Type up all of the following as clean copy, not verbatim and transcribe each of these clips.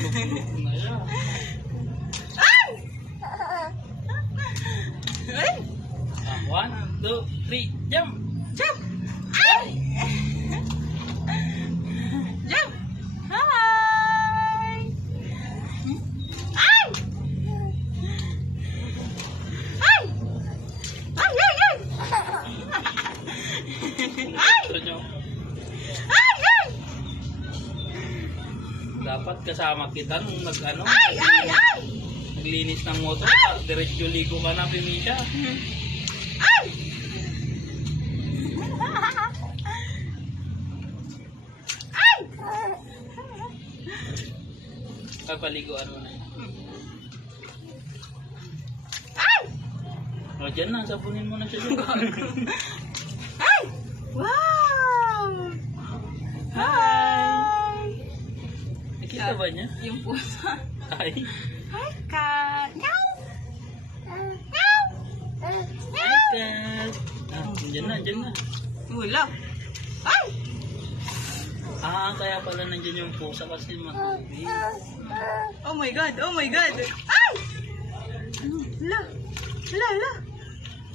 Na siya. Ay! Ay! 1, 2, 3, jump! Jump! Ay! Jump! Hi! Ay! Ay! Ay! Ay! Ay! Ay! Gusto nyo? Ay! Ay! Dapat kasama kita nung nag-ano, Ay! Ay! Ay! naglinis ng motor. Diretso ligo ka na, Pimisha. Ay! Ay! Papaliguan mo na. Ay! O, dyan na, sabunin mo na siya. Ay! Wow! Hi! Nakita ba niya? Yung pusa. Ay. Hi, cat! Meow! Meow! Hi, cat. Dyan na, dyan na. Wala. Ay! Kaya pala nandyan yung pusa kasi matubig. Oh my God! Oh my God! Ay! Hala! Hala! Hala!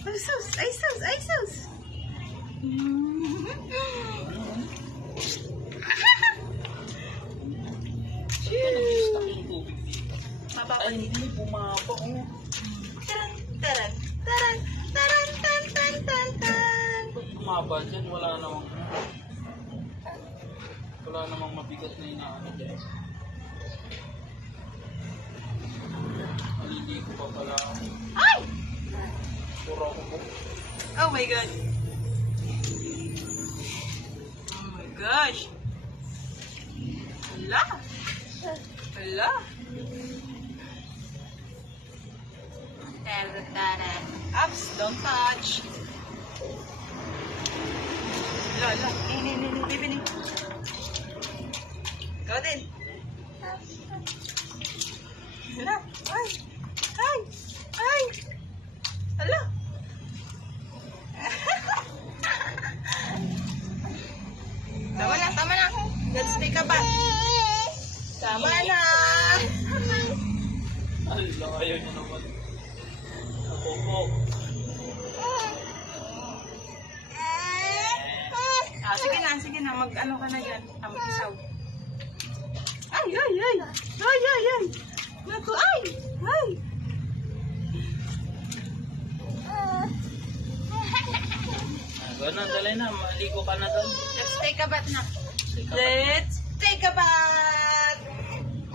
Ay sus! Ay sus! Ay sus! Nag-stuck yung tubig. Ay, Mapapalit. hindi bumaba. Taran! Taran! Taran! Taran! Tan! Tan! Tan! Tan! Bumaba dyan, wala namang mabigat na inaano dyan. Maliligo pa pala. Ay! Puro ako po. Oh my God! Oh my gosh! Hala! Hala! Taran! Ups! Don't touch! Hala! Hala! Bibini! Go din! Hala! Ay! Ay! Ay! Hala! Tama na, tama na. Let's take a bath. Tama na. Ay, ayaw niya naman. Ako po. Sige na. Mag-ano ka na dyan. Mag-isaw. Ay, ay, ay. Ay, ay, ay. Naku, ay, ay. Gano'n, dalay na. Maligo ka na doon. Let's take a bath na. Sige. Let's take a bath.